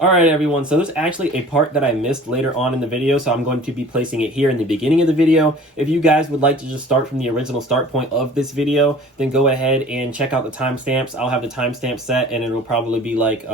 All right, everyone. So there's actually a part that I missed later on in the video, so I'm going to be placing it here in the beginning of the video. If you guys would like to just start from the original start point of this video, then go ahead and check out the timestamps. I'll have the timestamp set, and it'll probably be like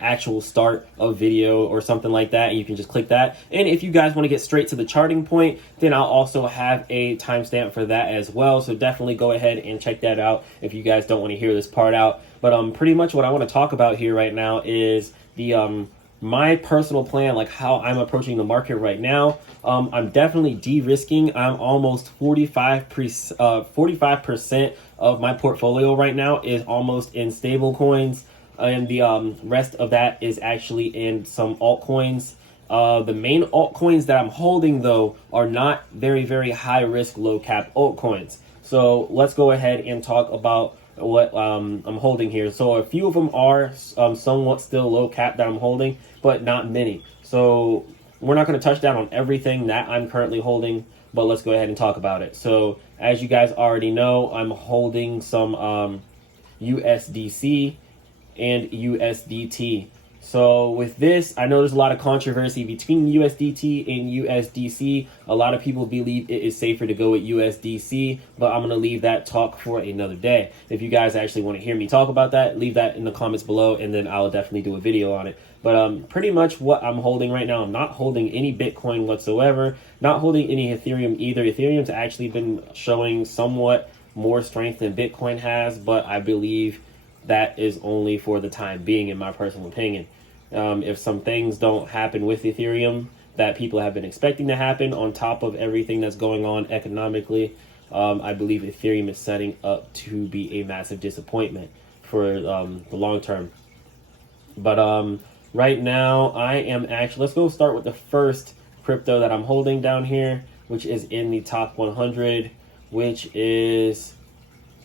actual start of video or something like that, and you can just click that. And if you guys want to get straight to the charting point, then I'll also have a timestamp for that as well. So definitely go ahead and check that out if you guys don't want to hear this part out. But pretty much what I want to talk about here right now is the my personal plan, like how I'm approaching the market right now. I'm definitely de-risking. I'm almost 45% of my portfolio right now is almost in stable coins, and the rest of that is actually in some altcoins. The main altcoins that I'm holding, though, are not very high risk, low cap altcoins. So let's go ahead and talk about what I'm holding here. So a few of them are somewhat still low cap that I'm holding, but not many. So we're not going to touch down on everything that I'm currently holding, but let's go ahead and talk about it. So as you guys already know, I'm holding some USDC and USDT. So with this, I know there's a lot of controversy between USDT and USDC. A lot of people believe it is safer to go with USDC, but I'm going to leave that talk for another day. If you guys actually want to hear me talk about that, leave that in the comments below, and then I'll definitely do a video on it. But pretty much what I'm holding right now, I'm not holding any Bitcoin whatsoever, not holding any Ethereum either. Ethereum's actually been showing somewhat more strength than Bitcoin has, but I believe that is only for the time being, in my personal opinion. If some things don't happen with Ethereum that people have been expecting to happen on top of everything that's going on economically, I believe Ethereum is setting up to be a massive disappointment for the long term. But right now, I am actually, let's go start with the first crypto that I'm holding down here, which is in the top 100, which is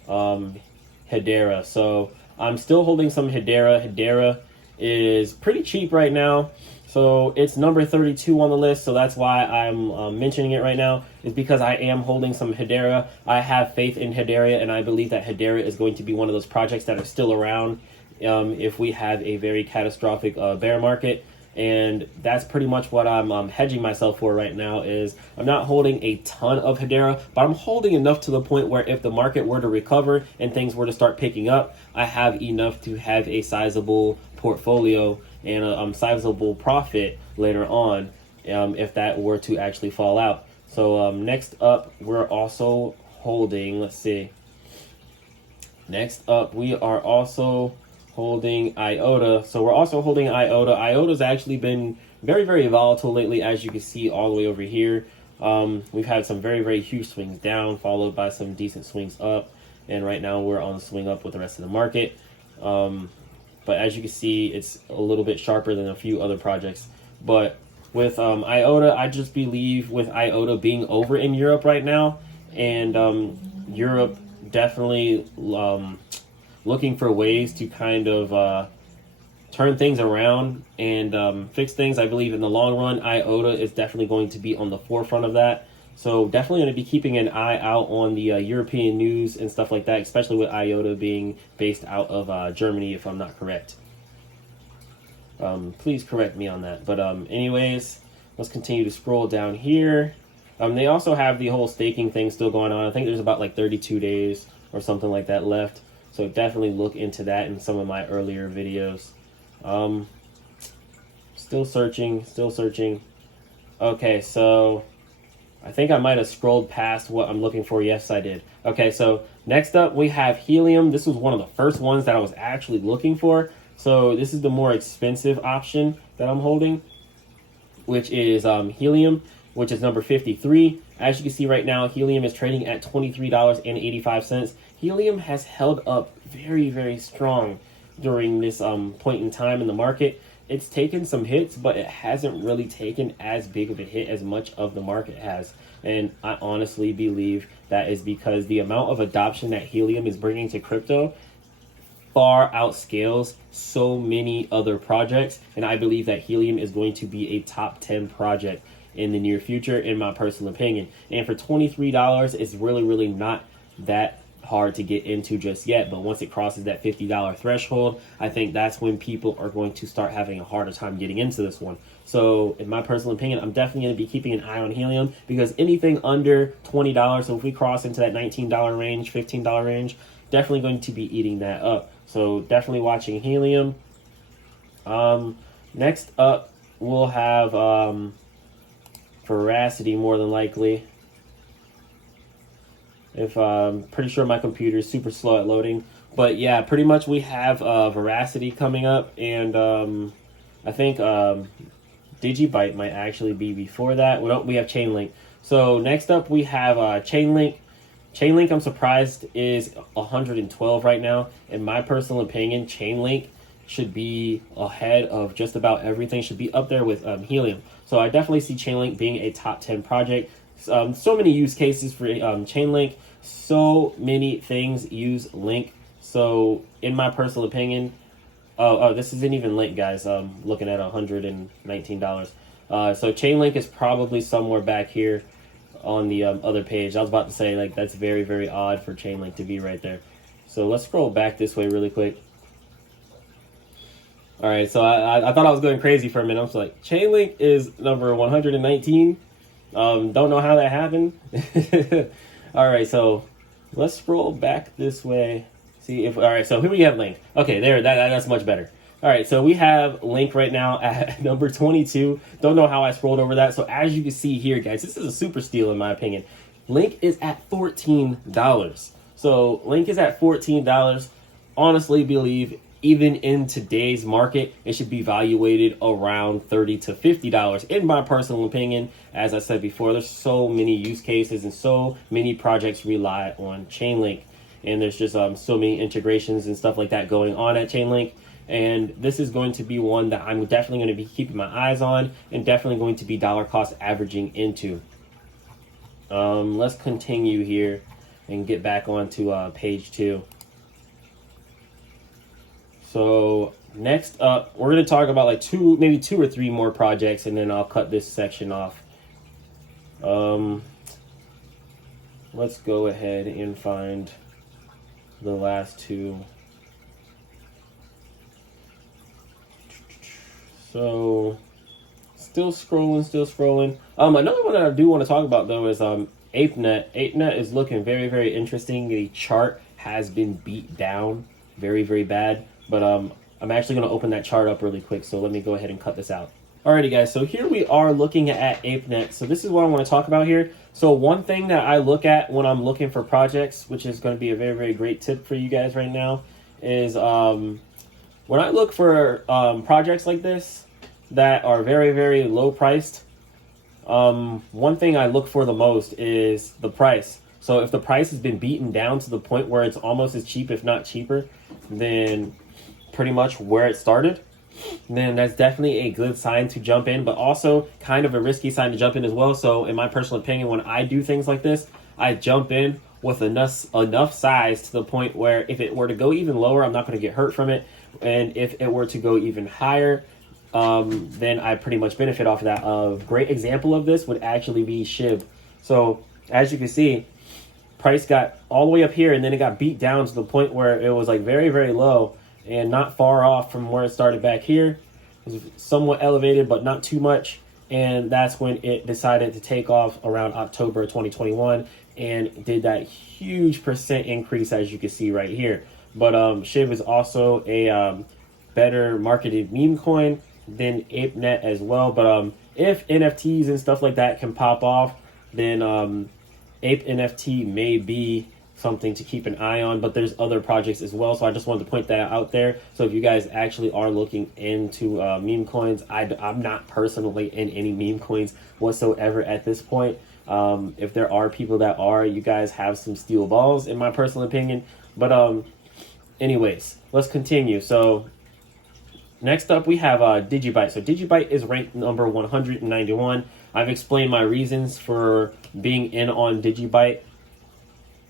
Hedera. So I'm still holding some Hedera. Hedera is pretty cheap right now, so it's number 32 on the list. So that's why I'm mentioning it right now, is because I am holding some Hedera. I have faith in Hedera, and I believe that Hedera is going to be one of those projects that are still around if we have a very catastrophic bear market. And that's pretty much what I'm hedging myself for right now. Is I'm not holding a ton of Hedera, but I'm holding enough to the point where if the market were to recover and things were to start picking up, I have enough to have a sizable portfolio and a sizable profit later on if that were to actually fall out. So next up, we're also holding, let's see. Next up, we are also holding IOTA. So we're also holding IOTA. IOTA's actually been very volatile lately, as you can see all the way over here. We've had some very huge swings down, followed by some decent swings up, and right now we're on the swing up with the rest of the market. But as you can see, it's a little bit sharper than a few other projects. But with IOTA, I just believe with IOTA being over in Europe right now, and Europe definitely looking for ways to kind of turn things around and fix things. I believe in the long run, IOTA is definitely going to be on the forefront of that. So definitely going to be keeping an eye out on the European news and stuff like that, especially with IOTA being based out of Germany, if I'm not correct. Please correct me on that. But anyways, let's continue to scroll down here. They also have the whole staking thing still going on. I think there's about like 32 days or something like that left. So definitely look into that in some of my earlier videos. Still searching. Okay, so I think I might have scrolled past what I'm looking for. Yes, I did. Okay, so next up we have Helium. This was one of the first ones that I was actually looking for. So this is the more expensive option that I'm holding, which is Helium, which is number 53. As you can see right now, Helium is trading at $23.85. Helium has held up very strong during this point in time in the market. It's taken some hits, but it hasn't really taken as big of a hit as much of the market has. And I honestly believe that is because the amount of adoption that Helium is bringing to crypto far outscales so many other projects. And I believe that Helium is going to be a top 10 project in the near future, in my personal opinion. And for $23, it's really not that hard to get into just yet. But once it crosses that $50 threshold, I think that's when people are going to start having a harder time getting into this one. So in my personal opinion, I'm definitely going to be keeping an eye on Helium, because anything under $20, so if we cross into that $19 range, $15 range, definitely going to be eating that up. So definitely watching Helium. Next up, we'll have Veracity, more than likely. If I'm pretty sure my computer is super slow at loading. But yeah, pretty much we have Veracity coming up, and I think Digibyte might actually be before that. We have Chainlink. So next up we have Chainlink. Chainlink, I'm surprised, is 112 right now. In my personal opinion, Chainlink should be ahead of just about everything, should be up there with Helium. So I definitely see Chainlink being a top 10 project. So many use cases for Chainlink. So many things use Link. So in my personal opinion, this isn't even Link, guys. Looking at $119. So Chainlink is probably somewhere back here on the other page. I was about to say, like, that's very, very odd for Chainlink to be right there. So let's scroll back this way really quick. All right, so I thought I was going crazy for a minute. I was like, Chainlink is number 119. Don't know how that happened. All right, so let's scroll back this way. See if, all right, so here we have Link. Okay, that's much better. All right, so we have Link right now at number 22. Don't know how I scrolled over that. So as you can see here, guys, this is a super steal in my opinion. Link is at $14. So Link is at $14. Honestly believe even in today's market, it should be evaluated around $30 to $50 in my personal opinion. As I said before, there's so many use cases and so many projects rely on Chainlink. And there's just so many integrations and stuff like that going on at Chainlink. And this is going to be one that I'm definitely going to be keeping my eyes on and definitely going to be dollar cost averaging into. Let's continue here and get back onto page 2. So next up, we're going to talk about like maybe two or three more projects, and then I'll cut this section off. Let's go ahead and find the last two. So still scrolling. Another one that I do want to talk about though is ApeNet. ApeNet is looking very, very interesting. The chart has been beat down very, very bad. But I'm actually going to open that chart up really quick. So let me go ahead and cut this out. Alrighty, guys. So here we are looking at ApeNet. So this is what I want to talk about here. So one thing that I look at when I'm looking for projects, which is going to be a very, very great tip for you guys right now, is when I look for projects like this that are very, very low priced, one thing I look for the most is the price. So if the price has been beaten down to the point where it's almost as cheap, if not cheaper, than pretty much where it started, then that's definitely a good sign to jump in, but also kind of a risky sign to jump in as well. So in my personal opinion, when I do things like this, I jump in with enough size to the point where if it were to go even lower, I'm not going to get hurt from it. And if it were to go even higher, then I pretty much benefit off of that. A great example of this would actually be SHIB. So as you can see, price got all the way up here and then it got beat down to the point where it was like very, very low and not far off from where it started back here. It was somewhat elevated, but not too much. And that's when it decided to take off around October 2021 and did that huge percent increase, as you can see right here. But SHIB is also a better marketed meme coin than ApeNet as well. But if NFTs and stuff like that can pop off, then Ape NFT may be something to keep an eye on, but there's other projects as well. So I just wanted to point that out there. So if you guys actually are looking into meme coins, I'm not personally in any meme coins whatsoever at this point. If there are people that are, you guys have some steel balls in my personal opinion. But anyways, let's continue. So next up we have Digibyte. So Digibyte is ranked number 191. I've explained my reasons for being in on Digibyte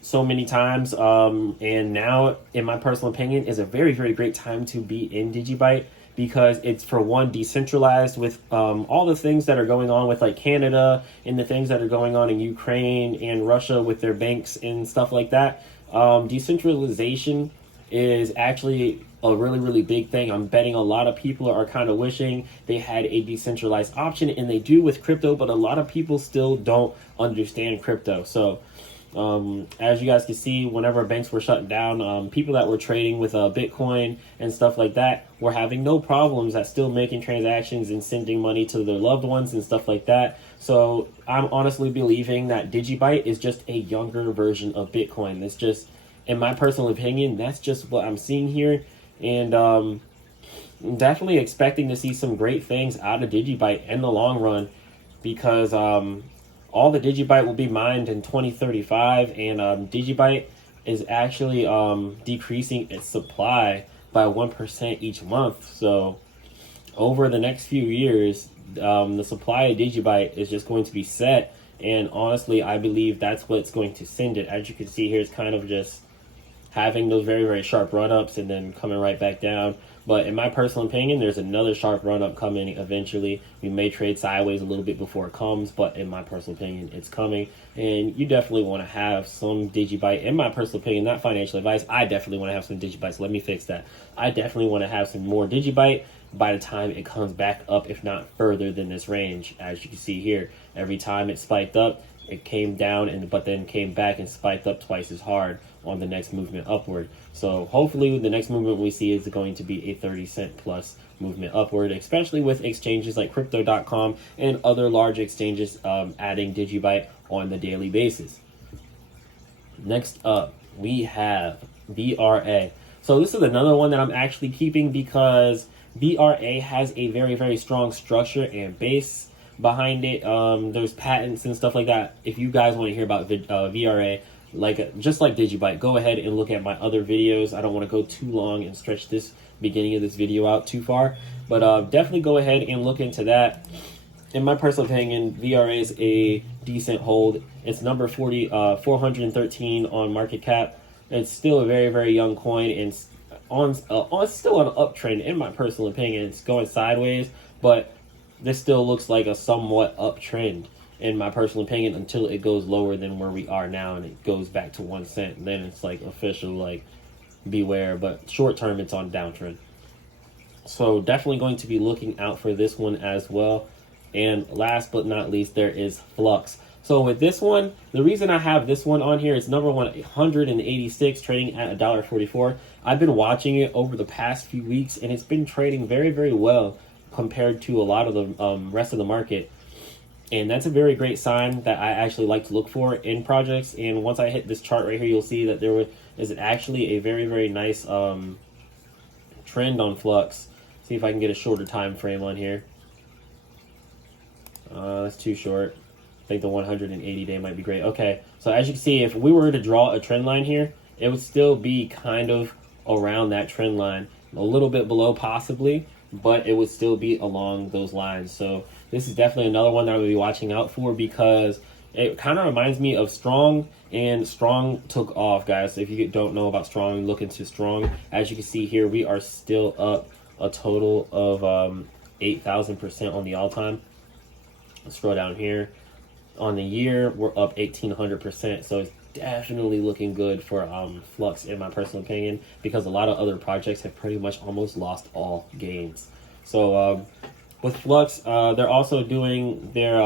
so many times, and now in my personal opinion is a very, very great time to be in Digibyte, because it's, for one, decentralized with all the things that are going on with like Canada and the things that are going on in Ukraine and Russia with their banks and stuff like that. Decentralization is actually a really, really big thing. I'm betting a lot of people are kind of wishing they had a decentralized option, and they do with crypto, but a lot of people still don't understand crypto. So as you guys can see, whenever banks were shutting down, people that were trading with Bitcoin and stuff like that were having no problems at still making transactions and sending money to their loved ones and stuff like that. So I'm honestly believing that Digibyte is just a younger version of Bitcoin. It's just, in my personal opinion, that's just what I'm seeing here. And I'm definitely expecting to see some great things out of Digibyte in the long run, because all the Digibyte will be mined in 2035, and Digibyte is actually decreasing its supply by 1% each month. So over the next few years, the supply of Digibyte is just going to be set, and honestly, I believe that's what's going to send it. As you can see here, it's kind of just having those very, very sharp run-ups and then coming right back down. But in my personal opinion, there's another sharp run-up coming eventually. We may trade sideways a little bit before it comes, but in my personal opinion, it's coming. And you definitely want to have some Digibyte. In my personal opinion, not financial advice, I definitely want to have some Digibyte. So let me fix that. I definitely want to have some more Digibyte by the time it comes back up, if not further than this range. As you can see here, every time it spiked up, it came down, but then came back and spiked up twice as hard on the next movement upward. So hopefully the next movement we see is going to be a 30-cent plus movement upward, especially with exchanges like crypto.com and other large exchanges adding Digibyte on the daily basis. Next up, we have VRA. So this is another one that I'm actually keeping, because VRA has a very, very strong structure and base behind it. There's patents and stuff like that. If you guys want to hear about VRA, just like Digibyte, go ahead and look at my other videos. I don't want to go too long and stretch this beginning of this video out too far, but definitely go ahead and look into that. In my personal opinion, VRA is a decent hold. It's number 413 on market cap. It's still a very, very young coin, and still on an uptrend. In my personal opinion, it's going sideways, but this still looks like a somewhat uptrend, in my personal opinion, until it goes lower than where we are now and it goes back to 1 cent. And then it's like official, like, beware. But short term, it's on downtrend. So definitely going to be looking out for this one as well. And last but not least, there is Flux. So with this one, the reason I have this one on here is number 186, trading at $1.44. I've been watching it over the past few weeks, and it's been trading very, very well compared to a lot of the rest of the market. And that's a very great sign that I actually like to look for in projects. And once I hit this chart right here, you'll see that there is actually a very, very nice trend on Flux. See if I can get a shorter time frame on here. That's too short. I think the 180 day might be great. Okay, so as you can see, if we were to draw a trend line here, it would still be kind of around that trend line, a little bit below possibly, but it would still be along those lines. So this is definitely another one that I will be watching out for, because it kind of reminds me of Strong, and Strong took off, guys. If you don't know about Strong, look into Strong. As you can see here, we are still up a total of 8,000% on the all-time. Let's scroll down here. On the year, we're up 1,800%. So it's definitely looking good for Flux, in my personal opinion, because a lot of other projects have pretty much almost lost all gains. So with Flux, they're also doing their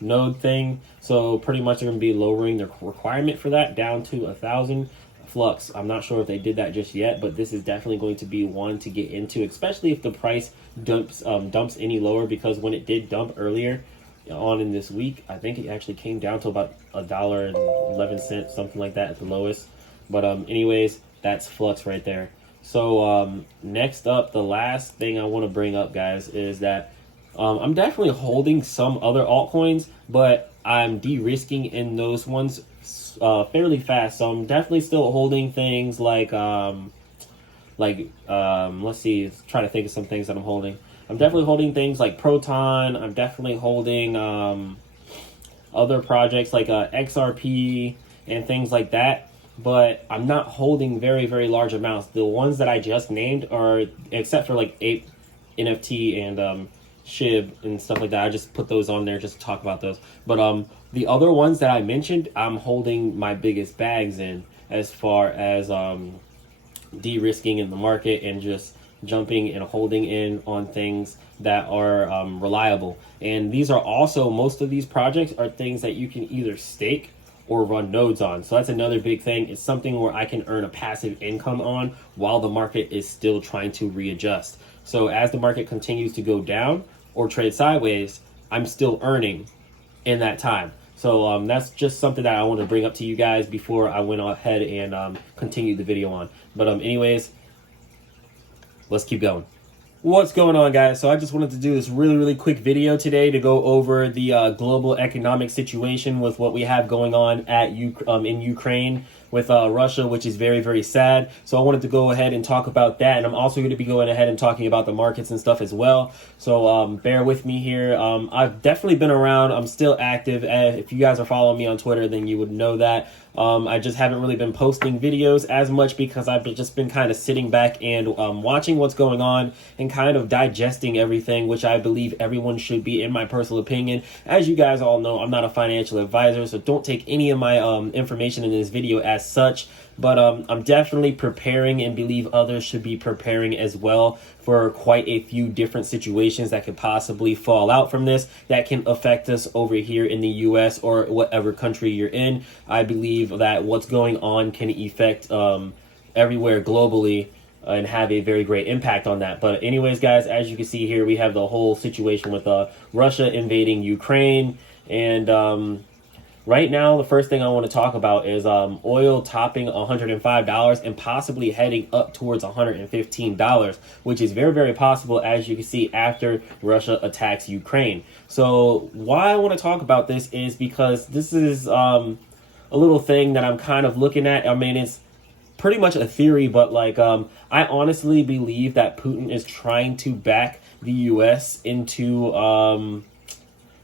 node thing. So pretty much they're going to be lowering the requirement for that down to 1,000. Flux, I'm not sure if they did that just yet, but this is definitely going to be one to get into, especially if the price dumps any lower, because when it did dump earlier on in this week, I think it actually came down to about $1.11, something like that at the lowest. But anyways, that's Flux right there. So next up, the last thing I want to bring up, guys, is that I'm definitely holding some other altcoins, but I'm de-risking in those ones fairly fast. So I'm definitely still holding things like let's see, try to think of some things that I'm holding. I'm definitely holding things like Proton. I'm definitely holding other projects like XRP and things like that. But I'm not holding very, very large amounts. The ones that I just named are, except for like Ape, NFT, and SHIB and stuff like that, I just put those on there just to talk about those. But the other ones that I mentioned, I'm holding my biggest bags in. as far as de-risking in the market and just jumping and holding in on things that are reliable. And these are also, most of these projects are things that you can either stake or run nodes on. So that's another big thing. It's something where I can earn a passive income on while the market is still trying to readjust. So as the market continues to go down or trade sideways, I'm still earning in that time. So that's just something that I want to bring up to you guys before I went ahead and continued the video on. But anyways, let's keep going. What's going on, guys? So I just wanted to do this really quick video today to go over the global economic situation with what we have going on in Ukraine with Russia, which is very sad. So I wanted to go ahead and talk about that, and I'm also going to be going ahead and talking about the markets and stuff as well. So bear with me here. I've definitely been around. I'm still active. If you guys are following me on Twitter, then you would know that. I just haven't really been posting videos as much because I've just been kind of sitting back and watching what's going on and kind of digesting everything, which I believe everyone should be, in my personal opinion. As you guys all know, I'm not a financial advisor, so don't take any of my information in this video as such. But I'm definitely preparing and believe others should be preparing as well for quite a few different situations that could possibly fall out from this that can affect us over here in the US or whatever country you're in. I believe that what's going on can affect everywhere globally and have a very great impact on that. But anyways, guys, as you can see here, we have the whole situation with Russia invading Ukraine. And right now, the first thing I want to talk about is oil topping $105 and possibly heading up towards $115, which is very possible, as you can see, after Russia attacks Ukraine. So why I want to talk about this is because this is a little thing that I'm kind of looking at. I mean, it's pretty much a theory, but like I honestly believe that Putin is trying to back the US into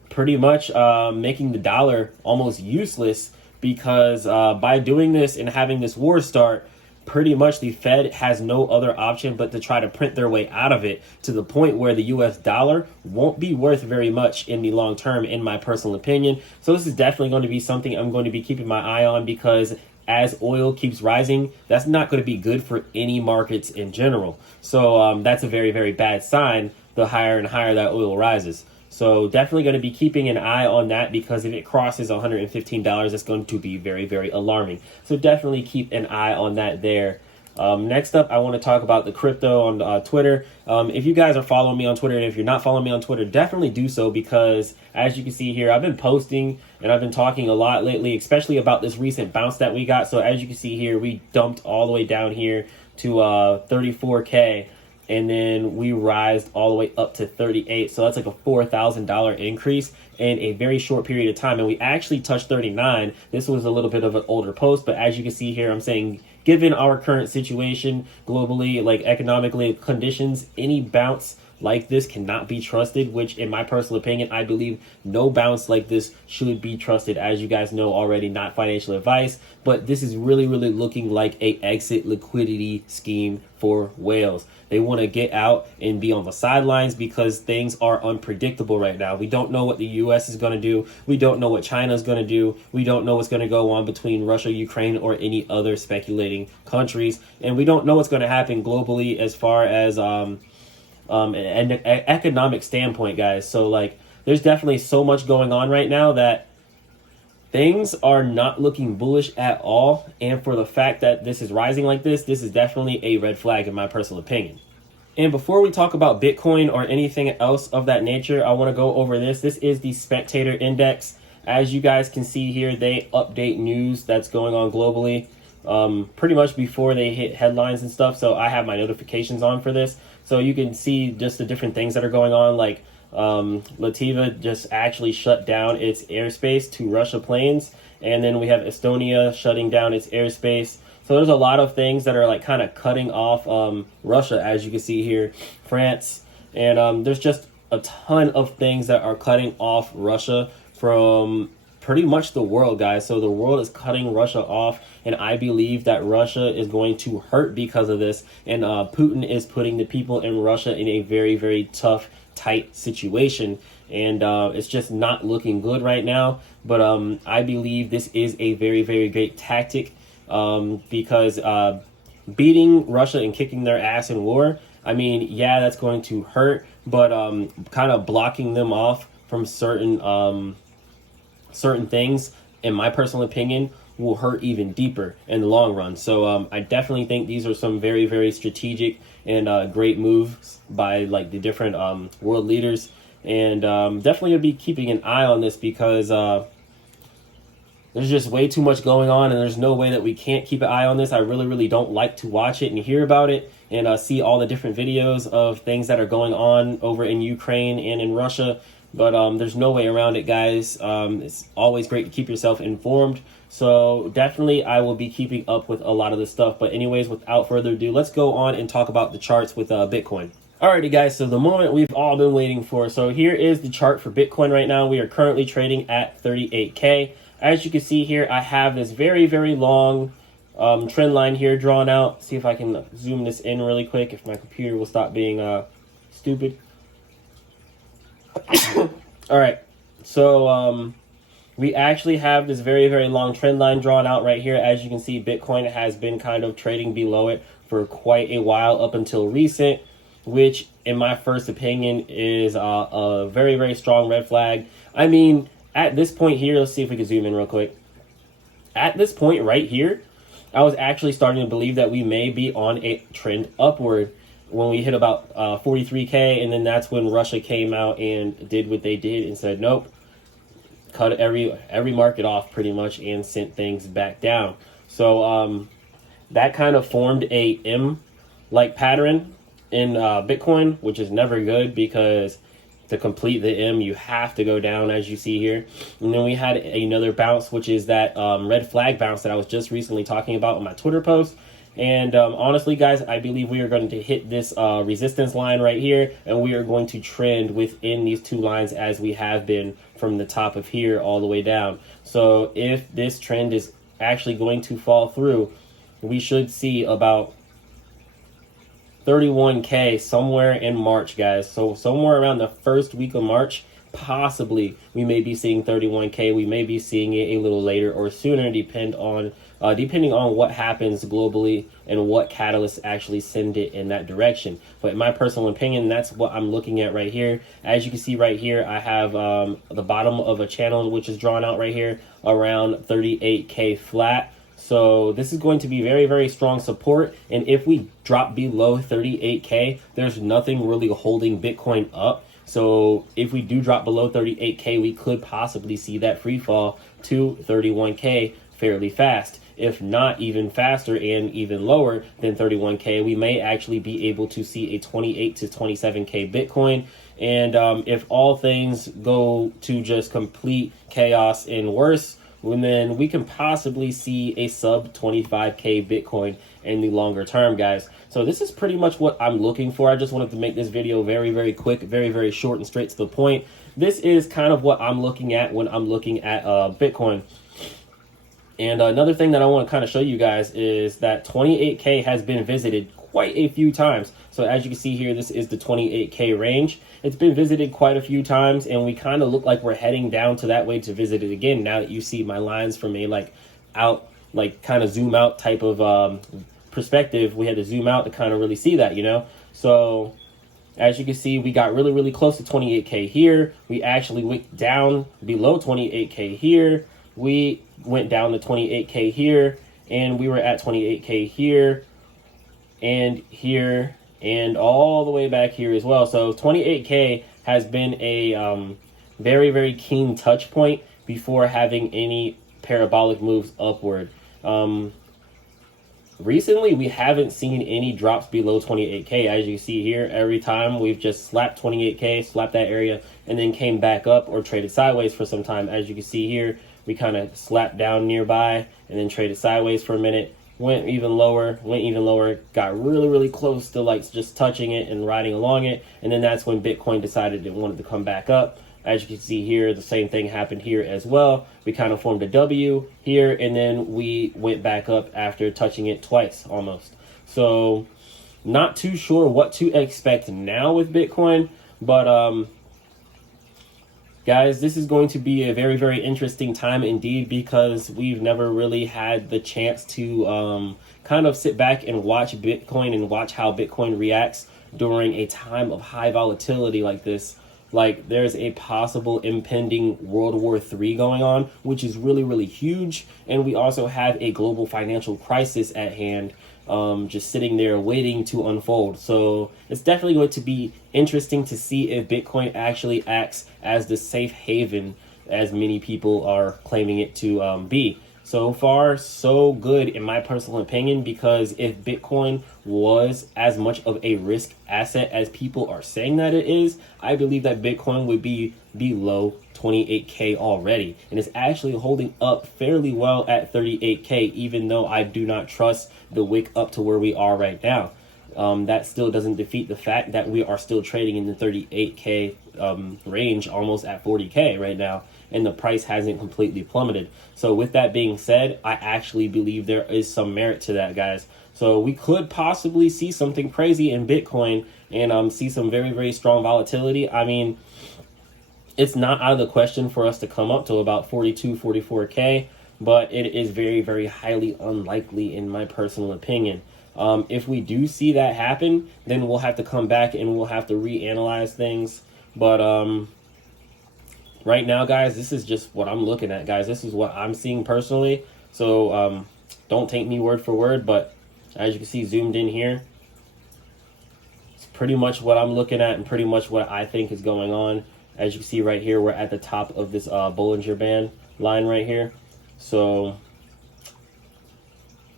pretty much making the dollar almost useless, because by doing this and having this war start, pretty much the Fed has no other option but to try to print their way out of it, to the point where the US dollar won't be worth very much in the long term, in my personal opinion. So this is definitely going to be something I'm going to be keeping my eye on, because as oil keeps rising, that's not going to be good for any markets in general. So that's a very bad sign, the higher and higher that oil rises. So definitely going to be keeping an eye on that, because if it crosses $115, it's going to be very alarming. So definitely keep an eye on that there. Next up, I want to talk about the crypto on Twitter. If you guys are following me on Twitter, and if you're not following me on Twitter, definitely do so, because as you can see here, I've been posting and I've been talking a lot lately, especially about this recent bounce that we got. So as you can see here, we dumped all the way down here to 34K. And then we rised all the way up to 38. So that's like a $4,000 increase in a very short period of time. And we actually touched 39. This was a little bit of an older post, but as you can see here, I'm saying, given our current situation globally, like economically conditions, any bounce like this cannot be trusted, which in my personal opinion, I believe no bounce like this should be trusted. As you guys know already, not financial advice, but this is really looking like a exit liquidity scheme for whales. They want to get out and be on the sidelines because things are unpredictable right now. We don't know what the US is going to do. We don't know what China is going to do. We don't know what's going to go on between Russia, Ukraine, or any other speculating countries. And we don't know what's going to happen globally as far as an economic standpoint, guys. So like, there's definitely so much going on right now that things are not looking bullish at all. And for the fact that this is rising like this is definitely a red flag in my personal opinion. And before we talk about Bitcoin or anything else of that nature, I want to go over this. This is the Spectator Index. As you guys can see here, they update news that's going on globally pretty much before they hit headlines and stuff. So I have my notifications on for this. So you can see just the different things that are going on, like Latvia just actually shut down its airspace to Russia planes, and then we have Estonia shutting down its airspace. So there's a lot of things that are like kind of cutting off Russia, as you can see here, France, and there's just a ton of things that are cutting off Russia from pretty much the world, guys. So the world is cutting Russia off, and I believe that Russia is going to hurt because of this, and Putin is putting the people in Russia in a very tough, tight situation, and it's just not looking good right now. But I believe this is a very great tactic because beating Russia and kicking their ass in war, I mean, yeah, that's going to hurt, but kind of blocking them off from certain things, in my personal opinion, will hurt even deeper in the long run. So I definitely think these are some very, very strategic and great moves by like the different world leaders. And definitely gonna be keeping an eye on this because there's just way too much going on, and there's no way that we can't keep an eye on this. I really, really don't like to watch it and hear about it and see all the different videos of things that are going on over in Ukraine and in Russia. But there's no way around it, guys. It's always great to keep yourself informed. So definitely I will be keeping up with a lot of this stuff. But anyways, without further ado, let's go on and talk about the charts with Bitcoin. Alrighty, guys, so the moment we've all been waiting for. So here is the chart for Bitcoin right now. We are currently trading at 38K. As you can see here, I have this very, very long trend line here drawn out. See if I can zoom this in really quick, if my computer will stop being stupid. All right, so we actually have this very, very long trend line drawn out right here. As you can see, Bitcoin has been kind of trading below it for quite a while up until recent, which in my first opinion is a very, very strong red flag. I mean, at this point here, let's see if we can zoom in real quick. At this point right here, I was actually starting to believe that we may be on a trend upward when we hit about 43K, and then that's when Russia came out and did what they did and said, nope, cut every market off pretty much and sent things back down. So that kind of formed a M-like pattern in Bitcoin, which is never good because to complete the M, you have to go down, as you see here. And then we had another bounce, which is that red flag bounce that I was just recently talking about on my Twitter post. And honestly, guys, I believe we are going to hit this resistance line right here, and we are going to trend within these two lines as we have been from the top of here all the way down. So if this trend is actually going to fall through, we should see about 31K somewhere in March, guys. So somewhere around the first week of March, possibly we may be seeing 31K. We may be seeing it a little later or sooner, depending on what happens globally and what catalysts actually send it in that direction. But in my personal opinion, that's what I'm looking at right here. As you can see right here, I have the bottom of a channel which is drawn out right here around 38K flat. So this is going to be very, very strong support. And if we drop below 38K, there's nothing really holding Bitcoin up. So if we do drop below 38K, we could possibly see that free fall to 31K fairly fast. If not even faster and even lower than 31K, we may actually be able to see a 28 to 27K Bitcoin. And if all things go to just complete chaos and worse, and then we can possibly see a sub 25K Bitcoin in the longer term, guys. So this is pretty much what I'm looking for. I just wanted to make this video very, very quick, very, very short and straight to the point. This is kind of what I'm looking at when I'm looking at Bitcoin. And another thing that I want to kind of show you guys is that 28K has been visited quite a few times. So as you can see here, this is the 28K range. It's been visited quite a few times, and we kind of look like we're heading down to that way to visit it again. Now that you see my lines from a kind of zoom out type of perspective, we had to zoom out to kind of really see that, you know. So as you can see, we got really, really close to 28K here. We actually went down below 28K here. We went down to 28K here, and we were at 28K here and here and all the way back here as well. So 28K has been a very, very keen touch point before having any parabolic moves upward. Recently, we haven't seen any drops below 28K. As you see here, every time we've just slapped 28K, slapped that area, and then came back up or traded sideways for some time. As you can see here, we kind of slapped down nearby and then traded sideways for a minute, went even lower, got really, really close to like just touching it and riding along it. And then that's when Bitcoin decided it wanted to come back up. As you can see here, the same thing happened here as well. We kind of formed a W here, and then we went back up after touching it twice almost. So not too sure what to expect now with Bitcoin, but Guys, this is going to be a very, very interesting time indeed, because we've never really had the chance to kind of sit back and watch Bitcoin and watch how Bitcoin reacts during a time of high volatility like this. Like, there's a possible impending World War III going on, which is really, really huge. And we also have a global financial crisis at hand, just sitting there waiting to unfold. So it's definitely going to be interesting to see if Bitcoin actually acts as the safe haven as many people are claiming it to be. So far, so good in my personal opinion, because if Bitcoin was as much of a risk asset as people are saying that it is, I believe that Bitcoin would be below 28K already. And it's actually holding up fairly well at 38K, even though I do not trust the wick up to where we are right now. That still doesn't defeat the fact that we are still trading in the 38K range, almost at 40K right now, and the price hasn't completely plummeted. So with that being said, I actually believe there is some merit to that, guys. So we could possibly see something crazy in Bitcoin and see some very, very strong volatility. I mean, it's not out of the question for us to come up to about 42, 44K, but it is very, very highly unlikely in my personal opinion. If we do see that happen, then we'll have to come back and we'll have to reanalyze things. But right now, guys, this is just what I'm looking at, guys. This is what I'm seeing personally. So don't take me word for word, but as you can see zoomed in here, it's pretty much what I'm looking at and pretty much what I think is going on. As you can see right here, we're at the top of this Bollinger Band line right here. So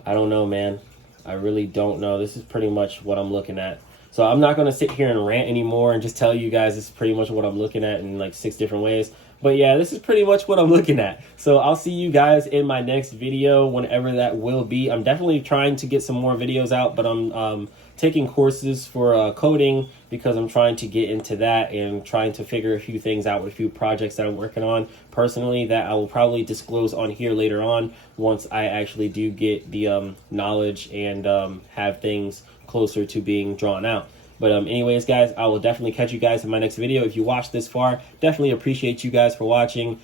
I don't know, man. I really don't know. This is pretty much what I'm looking at. So I'm not going to sit here and rant anymore and just tell you guys this is pretty much what I'm looking at in like 6 different ways. But yeah, this is pretty much what I'm looking at. So I'll see you guys in my next video, whenever that will be. I'm definitely trying to get some more videos out, but I'm taking courses for coding, because I'm trying to get into that and trying to figure a few things out with a few projects that I'm working on personally that I will probably disclose on here later on once I actually do get the knowledge and have things closer to being drawn out. But anyways, guys, I will definitely catch you guys in my next video. If you watched this far, definitely appreciate you guys for watching.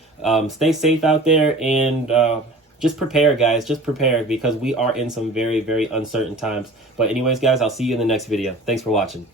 Stay safe out there, and just prepare, guys. Just prepare, because we are in some very, very uncertain times. But anyways, guys, I'll see you in the next video. Thanks for watching.